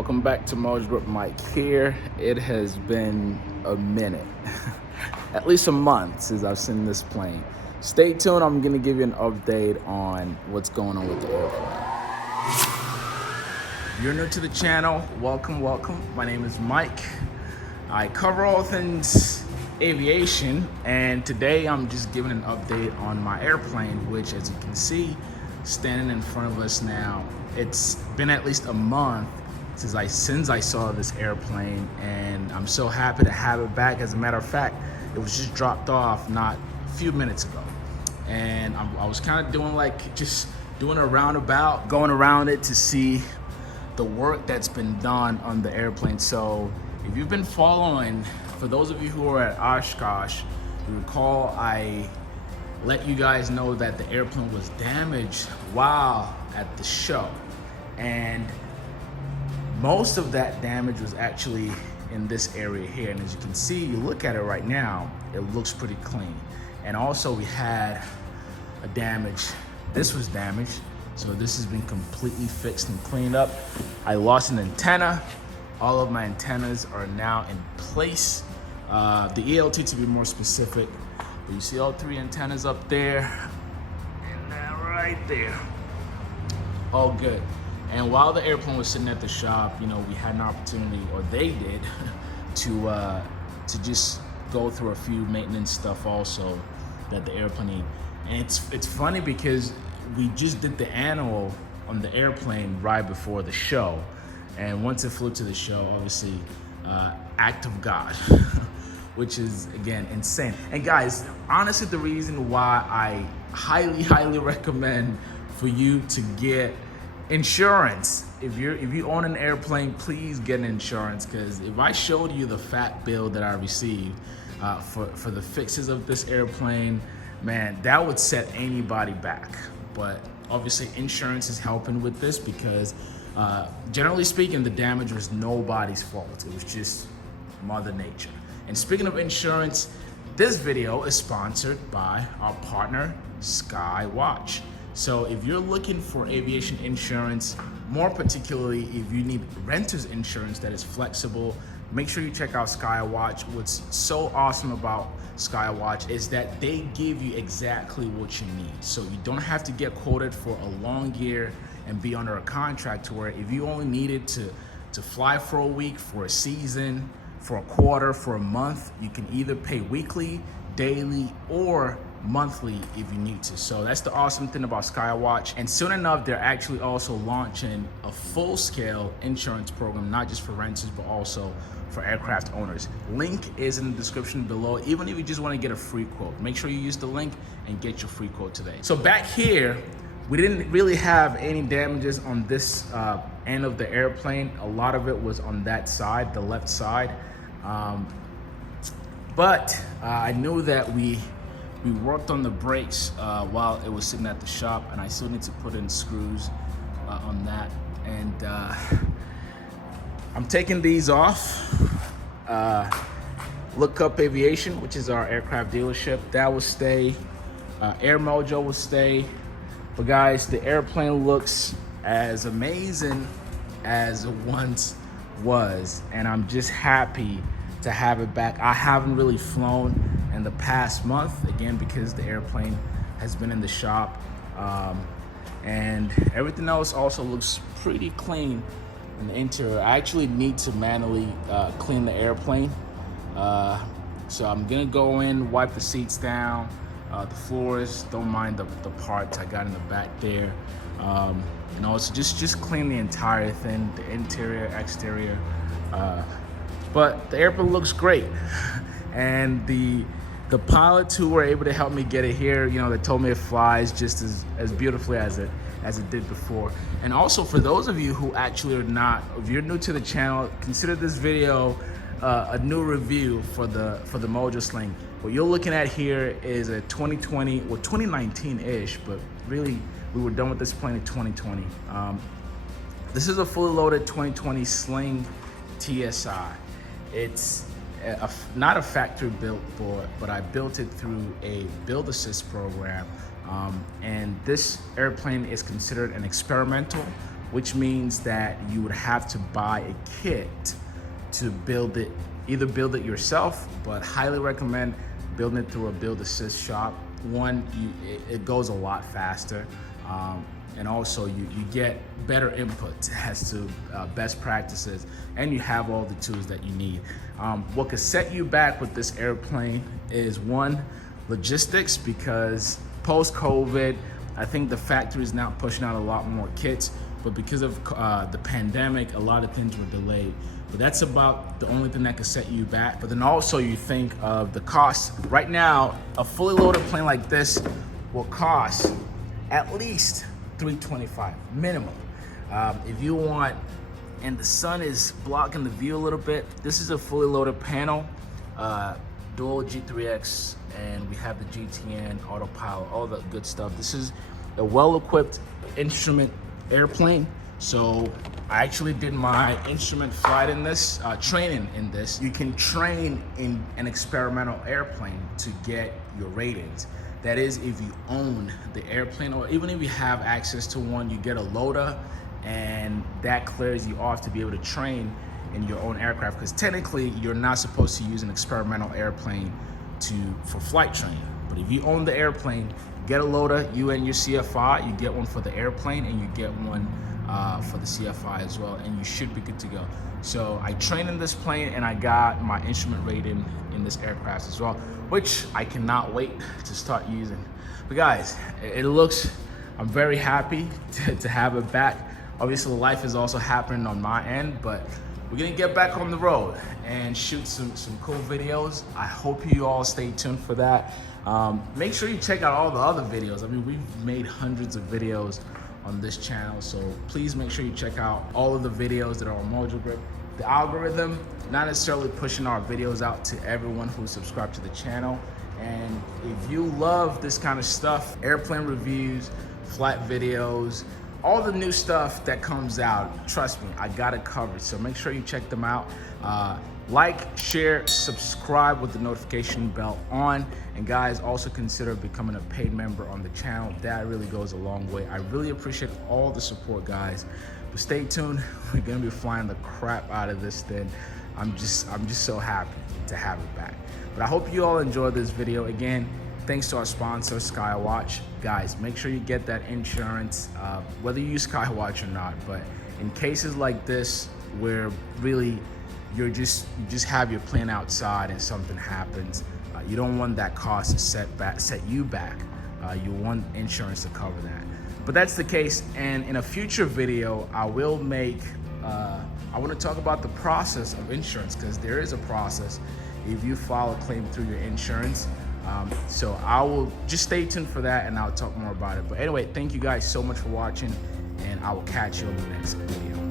Welcome back to Mojosling Mike here. It has been a minute, at least a month since I've seen this plane. Stay tuned, I'm gonna give you an update on what's going on with the airplane. If you're new to the channel, welcome. My name is Mike. I cover all things aviation, and today I'm just giving an update on my airplane, which, as you can see, standing in front of us now. It's been at least a month since I saw this airplane, and I'm so happy to have it back. As a matter of fact, it was just dropped off not a few minutes ago, and I was kind of doing a roundabout, going around it to see the work that's been done on the airplane. So if you've been following, for those of you who are at Oshkosh, you recall I let you guys know that the airplane was damaged while at the show, and most of that damage was actually in this area here. And as you can see, you look at it right now, it looks pretty clean. And also we had a damage. This was damaged. So this has been completely fixed and cleaned up. I lost an antenna. All of my antennas are now in place. The ELT to be more specific. But you see all three antennas up there and that right there. All good. And while the airplane was sitting at the shop, you know, we had an opportunity, or they did, to just go through a few maintenance stuff also that the airplane needed. And it's funny because we just did the annual on the airplane right before the show. And once it flew to the show, obviously, act of God, which is, again, insane. And guys, honestly, the reason why I highly recommend for you to get insurance. If you own an airplane, please get an insurance, because if I showed you the fat bill that I received for the fixes of this airplane, man, that would set anybody back. But obviously insurance is helping with this, because generally speaking, the damage was nobody's fault. It was just Mother Nature. And speaking of insurance, this video is sponsored by our partner, Skywatch. So if you're looking for aviation insurance, more particularly if you need renter's insurance that is flexible, make sure you check out Skywatch. What's so awesome about Skywatch is that they give you exactly what you need. So you don't have to get quoted for a long year and be under a contract, to where if you only needed to fly for a week, for a season, for a quarter, for a month, you can either pay weekly, daily, or monthly if you need to. So that's the awesome thing about Skywatch. And soon enough, they're actually also launching a full-scale insurance program, not just for renters, but also for aircraft owners. Link is in the description below. Even if you just want to get a free quote, make sure you use the link and get your free quote today. So back here, we didn't really have any damages on this end of the airplane. A lot of it was on that side, the left side. But I knew that we worked on the brakes while it was sitting at the shop, and I still need to put in screws on that. And I'm taking these off. Look Up Aviation, which is our aircraft dealership, that will stay. Air Mojo will stay. But guys, the airplane looks as amazing as it once was, and I'm just happy to have it back. I haven't really flown in the past month, again, because the airplane has been in the shop, and everything else also looks pretty clean in the interior. I actually need to manually clean the airplane, so I'm gonna go in, wipe the seats down, the floors, don't mind the parts I got in the back there, and also just clean the entire thing, the interior, exterior. But the airplane looks great. And the pilots who were able to help me get it here, you know, they told me it flies just as beautifully as it did before. And also, for those of you who actually are not, if you're new to the channel, consider this video a new review for the Mojosling. What you're looking at here is a 2020, well, 2019-ish, but really we were done with this plane in 2020. This is a fully loaded 2020 Sling TSi. It's not a factory built board, but I built it through a build assist program. And this airplane is considered an experimental which means that you would have to buy a kit to build it, either build it yourself, but highly recommend building it through a build assist shop. One, it goes a lot faster, and also you get better input as to best practices, and you have all the tools that you need. What could set you back with this airplane is one, logistics, because post-COVID, I think the factory is now pushing out a lot more kits, but because of the pandemic, a lot of things were delayed. But that's about the only thing that could set you back. But then also you think of the cost. Right now, a fully loaded plane like this will cost at least $325 minimum. If you want, and the sun is blocking the view a little bit, this is a fully loaded panel, dual G3X, and we have the GTN, Autopilot, all the good stuff. This is a well-equipped instrument airplane. So I actually did my instrument flight in this, training in this. You can train in an experimental airplane to get your ratings. That is, if you own the airplane, or even if you have access to one, you get a loader, and that clears you off to be able to train in your own aircraft, because technically you're not supposed to use an experimental airplane for flight training. But if you own the airplane, get a loader, you and your CFI, you get one for the airplane and you get one for the CFI as well, and you should be good to go. So I trained in this plane and I got my instrument rating in this aircraft as well, which I cannot wait to start using. But guys, I'm very happy to have it back. Obviously life is also happening on my end, but we're gonna get back on the road and shoot some cool videos. I hope you all stay tuned for that. Make sure you check out all the other videos. I mean, we've made hundreds of videos on this channel, so please make sure you check out all of the videos that are on Mojosling. The algorithm not necessarily pushing our videos out to everyone who's subscribed to the channel, and if you love this kind of stuff, airplane reviews, flight videos, all the new stuff that comes out, trust me, I got it covered. So make sure you check them out. Like, share, subscribe with the notification bell on. And guys, also consider becoming a paid member on the channel. That really goes a long way. I really appreciate all the support, guys. But stay tuned. We're gonna be flying the crap out of this thing. I'm just so happy to have it back. But I hope you all enjoyed this video. Again, thanks to our sponsor, Skywatch. Guys, make sure you get that insurance, whether you use Skywatch or not. But in cases like this, where really you just have your plane outside and something happens, you don't want that cost to set you back. You want insurance to cover that. But that's the case, and in a future video, I want to talk about the process of insurance, because there is a process if you file a claim through your insurance. So I will just stay tuned for that, and I'll talk more about it. But anyway, thank you guys so much for watching, and I will catch you on the next video.